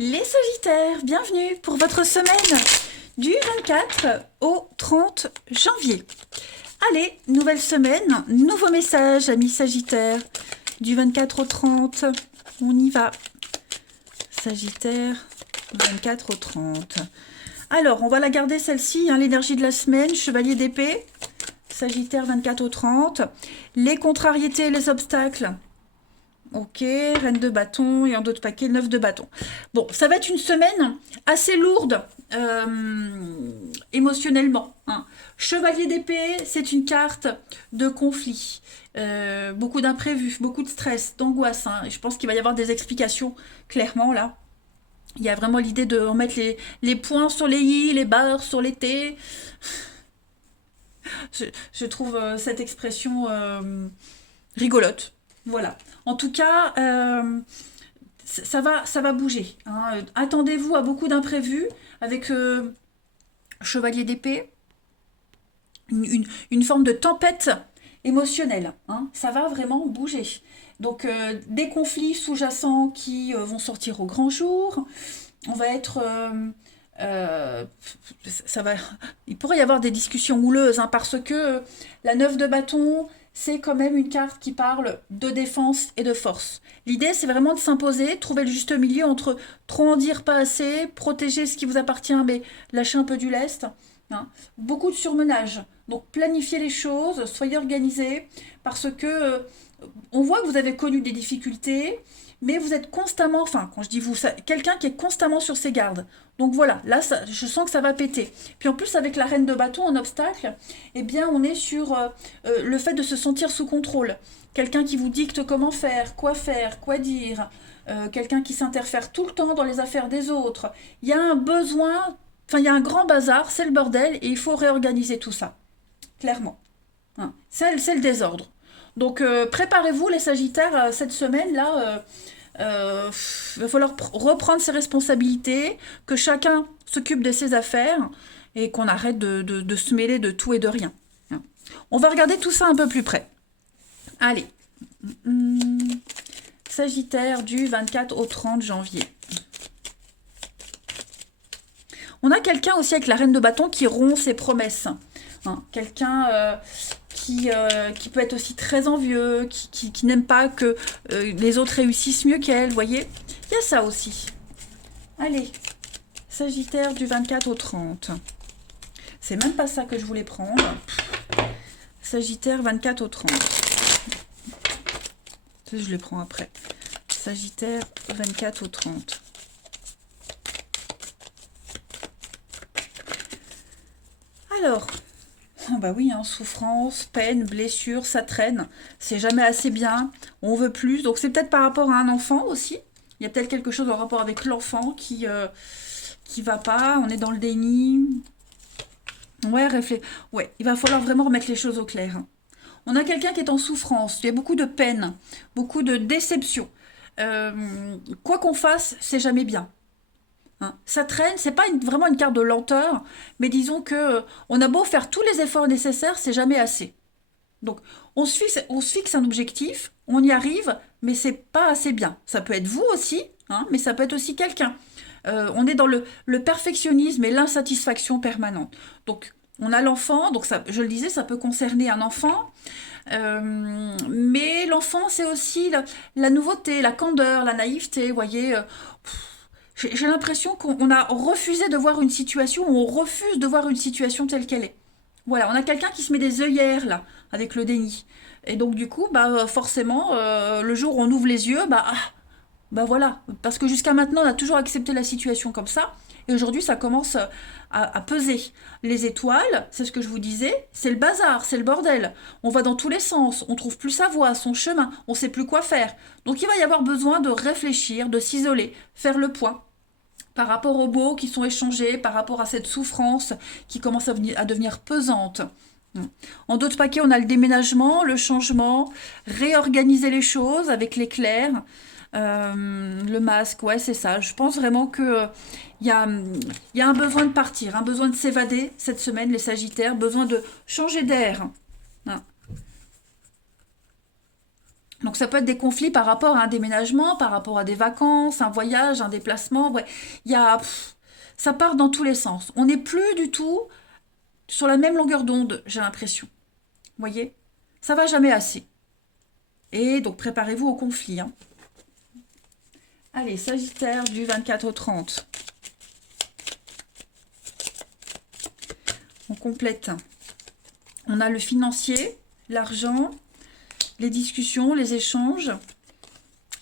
Les Sagittaires, bienvenue pour votre semaine du 24 au 30 janvier. Allez, nouvelle semaine, nouveau message, amis Sagittaires, du 24 au 30. On y va. Sagittaire, 24 au 30. Alors, on va la garder celle-ci, hein, l'énergie de la semaine, chevalier d'épée. Sagittaire, 24 au 30. Les contrariétés, les obstacles. Ok, reine de bâton et en d'autres paquets, 9 de bâton. Bon, ça va être une semaine assez lourde émotionnellement, hein. Chevalier d'épée, c'est une carte de conflit. Beaucoup d'imprévus, beaucoup de stress, d'angoisse, hein. Et je pense qu'il va y avoir des explications, clairement, là. Il y a vraiment l'idée de remettre les points sur les i, les barres sur les t. Je trouve cette expression rigolote. Voilà. En tout cas, ça va bouger, hein. Attendez-vous à beaucoup d'imprévus avec Chevalier d'épée, une forme de tempête émotionnelle, hein. Ça va vraiment bouger. Donc, des conflits sous-jacents qui vont sortir au grand jour. On va être... ça va, il pourrait y avoir des discussions houleuses, hein, parce que la 9 de bâton, c'est quand même une carte qui parle de défense et de force. L'idée, c'est vraiment de s'imposer, trouver le juste milieu entre trop en dire pas assez, protéger ce qui vous appartient, mais lâcher un peu du lest, hein. Beaucoup de surmenage. Donc planifiez les choses, soyez organisés, parce que on voit que vous avez connu des difficultés, mais vous êtes constamment, enfin, quand je dis vous, quelqu'un qui est constamment sur ses gardes. Donc voilà, là, je sens que ça va péter. Puis en plus, avec la reine de bâton en obstacle, eh bien, on est sur le fait de se sentir sous contrôle. Quelqu'un qui vous dicte comment faire, quoi dire, quelqu'un qui s'interfère tout le temps dans les affaires des autres. Il y a un besoin, enfin, il y a un grand bazar, c'est le bordel, et il faut réorganiser tout ça, clairement, hein. C'est le désordre. Donc préparez-vous les Sagittaires cette semaine-là. Il va falloir reprendre ses responsabilités, que chacun s'occupe de ses affaires et qu'on arrête de se mêler de tout et de rien. On va regarder tout ça un peu plus près. Allez. Sagittaire du 24 au 30 janvier. On a quelqu'un aussi avec la reine de bâton qui rompt ses promesses, hein. Quelqu'un qui peut être aussi très envieux, qui n'aime pas que les autres réussissent mieux qu'elle, vous voyez. Il y a ça aussi. Allez, Sagittaire du 24 au 30. C'est même pas ça que je voulais prendre. Sagittaire 24 au 30. Ça, je les prends après. Sagittaire 24 au 30. Alors... oh bah oui, hein, souffrance, peine, blessure, ça traîne. C'est jamais assez bien. On veut plus. Donc c'est peut-être par rapport à un enfant aussi. Il y a peut-être quelque chose en rapport avec l'enfant qui va pas. On est dans le déni. Ouais, ouais, il va falloir vraiment remettre les choses au clair, hein. On a quelqu'un qui est en souffrance. Il y a beaucoup de peine, beaucoup de déception. Quoi qu'on fasse, c'est jamais bien, hein. Ça traîne, c'est pas vraiment une carte de lenteur, mais disons que on a beau faire tous les efforts nécessaires, c'est jamais assez. Donc on se fixe un objectif, on y arrive, mais c'est pas assez bien. Ça peut être vous aussi, hein, mais ça peut être aussi quelqu'un. On est dans le perfectionnisme et l'insatisfaction permanente. Donc on a l'enfant, donc ça, je le disais, ça peut concerner un enfant, mais l'enfant c'est aussi la nouveauté, la candeur, la naïveté, vous voyez. J'ai l'impression qu'on a refusé de voir une situation, on refuse de voir une situation telle qu'elle est. Voilà, on a quelqu'un qui se met des œillères là, avec le déni. Et donc du coup, bah forcément, le jour où on ouvre les yeux, bah voilà. Parce que jusqu'à maintenant, on a toujours accepté la situation comme ça. Et aujourd'hui, ça commence à peser. Les étoiles, c'est ce que je vous disais, c'est le bazar, c'est le bordel. On va dans tous les sens, on trouve plus sa voie, son chemin, on sait plus quoi faire. Donc il va y avoir besoin de réfléchir, de s'isoler, faire le point par rapport aux mots qui sont échangés, par rapport à cette souffrance qui commence à devenir pesante. En d'autres paquets, on a le déménagement, le changement, réorganiser les choses avec l'éclair, le masque, ouais, c'est ça. Je pense vraiment que il y a un besoin de partir, un besoin de s'évader cette semaine, les Sagittaires, besoin de changer d'air, hein. Donc ça peut être des conflits par rapport à un déménagement, par rapport à des vacances, un voyage, un déplacement. Ouais, il y a, ça part dans tous les sens. On n'est plus du tout sur la même longueur d'onde, j'ai l'impression. Vous voyez? Ça va jamais assez. Et donc préparez-vous au conflit, hein. Allez, Sagittaire du 24 au 30. On complète. On a le financier, l'argent, les discussions, les échanges,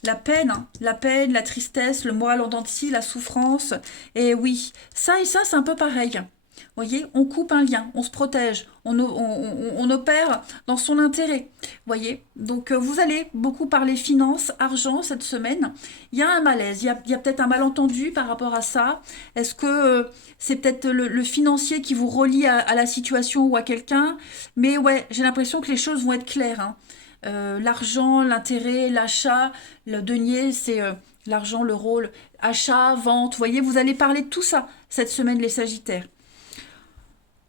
la peine, hein, la tristesse, le moral en dents de scie, la souffrance. Et oui, ça et ça, c'est un peu pareil. Vous voyez, on coupe un lien, on se protège, on opère dans son intérêt. Vous voyez, donc vous allez beaucoup parler finances, argent cette semaine. Il y a un malaise, il y a peut-être un malentendu par rapport à ça. Est-ce que c'est peut-être le financier qui vous relie à la situation ou à quelqu'un? Mais ouais, j'ai l'impression que les choses vont être claires, hein. L'argent, l'intérêt, l'achat, le denier, c'est l'argent, le rôle, achat, vente. Vous voyez, vous allez parler de tout ça cette semaine, les Sagittaires.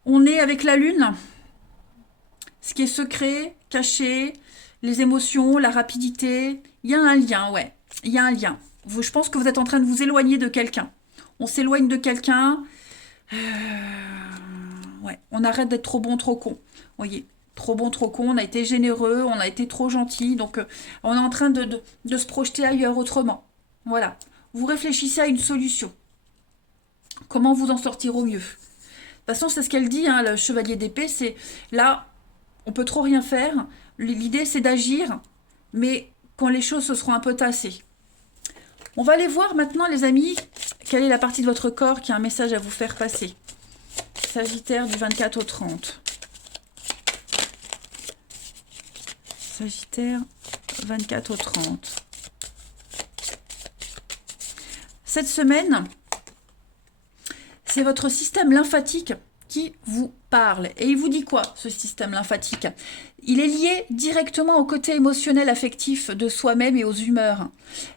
On est avec la lune, ce qui est secret, caché, les émotions, la rapidité. Il y a un lien, ouais. Il y a un lien. Je pense que vous êtes en train de vous éloigner de quelqu'un. On s'éloigne de quelqu'un. Ouais. On arrête d'être trop bon, trop con. Vous voyez, trop bon, trop con. On a été généreux, on a été trop gentil. Donc, on est en train de se projeter ailleurs autrement. Voilà. Vous réfléchissez à une solution. Comment vous en sortir au mieux? De toute façon, c'est ce qu'elle dit, hein, le chevalier d'épée, c'est là, on peut trop rien faire. L'idée, c'est d'agir, mais quand les choses se seront un peu tassées. On va aller voir maintenant, les amis, quelle est la partie de votre corps qui a un message à vous faire passer. Sagittaire du 24 au 30. Sagittaire 24 au 30. Cette semaine, c'est votre système lymphatique qui vous parle. Et il vous dit quoi, ce système lymphatique? Il est lié directement au côté émotionnel affectif de soi-même et aux humeurs.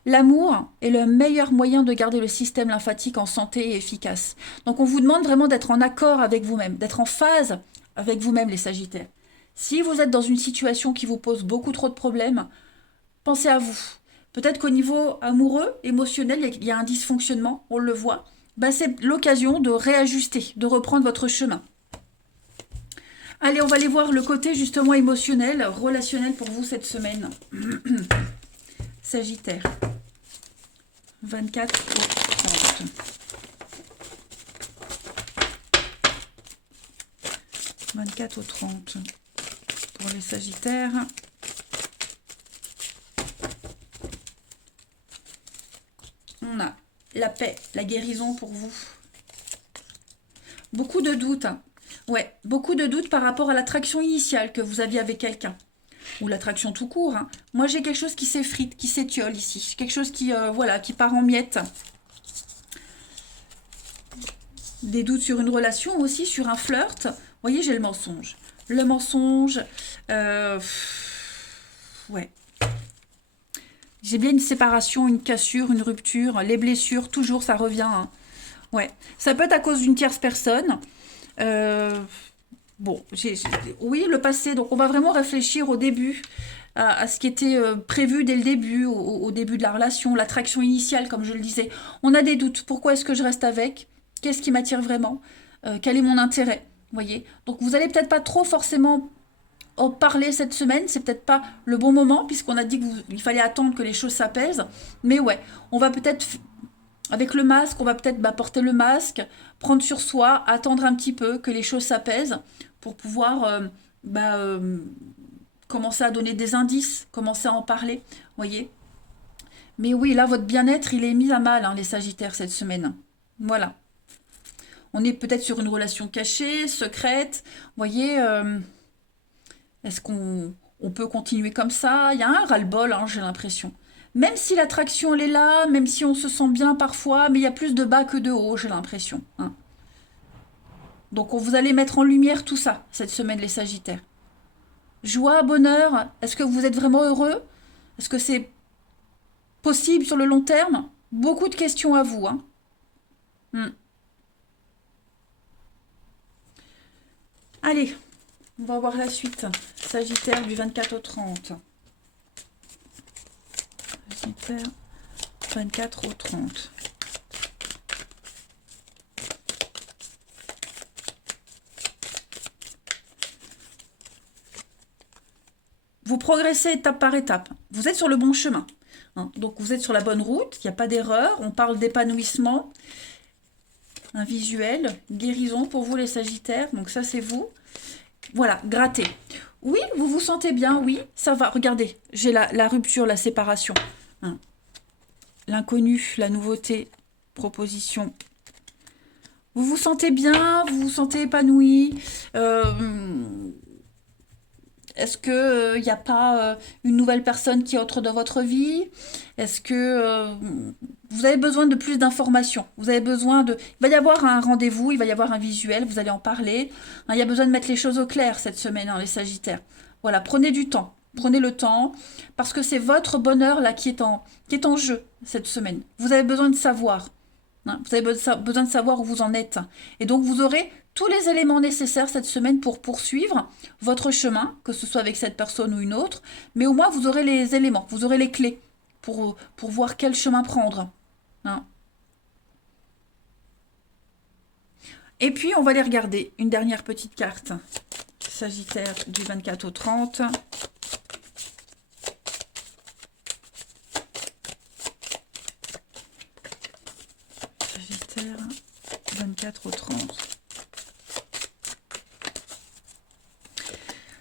L'amour est le meilleur moyen de garder le système lymphatique en santé et efficace. Donc on vous demande vraiment d'être en accord avec vous-même, d'être en phase avec vous-même, les Sagittaires. Si vous êtes dans une situation qui vous pose beaucoup trop de problèmes, pensez à vous. Peut-être qu'au niveau amoureux, émotionnel, il y a un dysfonctionnement, on le voit. Ben, c'est l'occasion de réajuster, de reprendre votre chemin. Allez, on va aller voir le côté justement émotionnel, relationnel pour vous cette semaine. Sagittaire. 24 au 30. « 24 au 30 pour les Sagittaires. On a la paix, la guérison pour vous. Beaucoup de doutes. Hein. Ouais, beaucoup de doutes par rapport à l'attraction initiale que vous aviez avec quelqu'un. Ou l'attraction tout court. Hein. Moi, j'ai quelque chose qui s'effrite, qui s'étiole ici. Quelque chose qui, voilà, qui part en miettes. Des doutes sur une relation aussi, sur un flirt. Vous voyez, j'ai le mensonge. Le mensonge. Ouais. J'ai bien une séparation, une cassure, une rupture. Les blessures, toujours, ça revient. Hein. Ouais. Ça peut être à cause d'une tierce personne. Bon, oui, le passé. Donc, on va vraiment réfléchir au début, à ce qui était prévu dès le début, au début de la relation, l'attraction initiale, comme je le disais. On a des doutes. Pourquoi est-ce que je reste avec? Qu'est-ce qui m'attire vraiment? Quel est mon intérêt? Vous voyez? Donc, vous allez peut-être pas trop forcément en parler cette semaine. C'est peut-être pas le bon moment, puisqu'on a dit qu'il fallait attendre que les choses s'apaisent. Mais ouais, on va peut-être... Avec le masque, on va peut-être porter le masque, prendre sur soi, attendre un petit peu que les choses s'apaisent pour pouvoir commencer à donner des indices, commencer à en parler, vous voyez. Mais oui, là, votre bien-être, il est mis à mal, hein, les Sagittaires, cette semaine. Voilà. On est peut-être sur une relation cachée, secrète, vous voyez. Est-ce qu'on peut continuer comme ça? Il y a un ras-le-bol, hein, j'ai l'impression. Même si l'attraction, elle est là, même si on se sent bien parfois, mais il y a plus de bas que de haut, j'ai l'impression. Hein. Donc, vous allez mettre en lumière tout ça, cette semaine, les Sagittaires. Joie, bonheur, est-ce que vous êtes vraiment heureux? Est-ce que c'est possible sur le long terme? Beaucoup de questions à vous. Hein. Allez, on va voir la suite. Sagittaire du 24 au 30. Sagittaire, 24 au 30. Vous progressez étape par étape. Vous êtes sur le bon chemin. Hein. Donc, vous êtes sur la bonne route. Il n'y a pas d'erreur. On parle d'épanouissement. Un visuel. Guérison pour vous, les Sagittaires. Donc, ça, c'est vous. Voilà, grattez. Oui, vous vous sentez bien. Oui, ça va. Regardez, j'ai la rupture, la séparation. Hein. L'inconnu, la nouveauté, proposition. Vous vous sentez bien. Vous vous sentez épanoui. Est-ce qu'il n'y a pas une nouvelle personne qui entre dans votre vie? Est-ce que vous avez besoin de plus d'informations? Vous avez besoin de... Il va y avoir un rendez-vous, il va y avoir un visuel, vous allez en parler. Hein, il y a besoin de mettre les choses au clair cette semaine, hein, les Sagittaires. Voilà, prenez du temps. Prenez le temps, parce que c'est votre bonheur là qui est en jeu cette semaine. Vous avez besoin de savoir. Hein, vous avez besoin de savoir où vous en êtes. Et donc, vous aurez tous les éléments nécessaires cette semaine pour poursuivre votre chemin, que ce soit avec cette personne ou une autre. Mais au moins, vous aurez les éléments, vous aurez les clés pour voir quel chemin prendre. Hein. Et puis, on va les regarder. Une dernière petite carte. Sagittaire du 24 au 30. Sagittaire 24 au 30.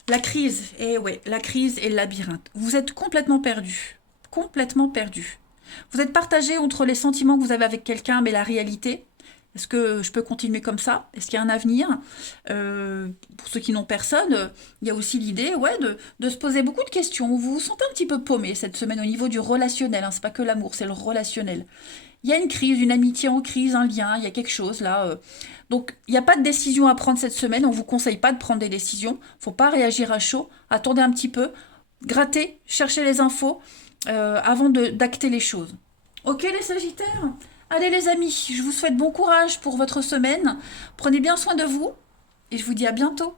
La crise, et ouais, la crise et le labyrinthe. Vous êtes complètement perdu. Complètement perdu. Vous êtes partagé entre les sentiments que vous avez avec quelqu'un, mais la réalité. Est-ce que je peux continuer comme ça? Est-ce qu'il y a un avenir? Pour ceux qui n'ont personne, il y a aussi l'idée de se poser beaucoup de questions. Vous vous sentez un petit peu paumé cette semaine au niveau du relationnel. Hein, c'est pas que l'amour, c'est le relationnel. Il y a une crise, une amitié en crise, un lien, il y a quelque chose là. Donc, il n'y a pas de décision à prendre cette semaine. On ne vous conseille pas de prendre des décisions. Il ne faut pas réagir à chaud. Attendez un petit peu. Grattez, cherchez les infos avant d'acter les choses. Ok les Sagittaires? Allez les amis, je vous souhaite bon courage pour votre semaine. Prenez bien soin de vous et je vous dis à bientôt.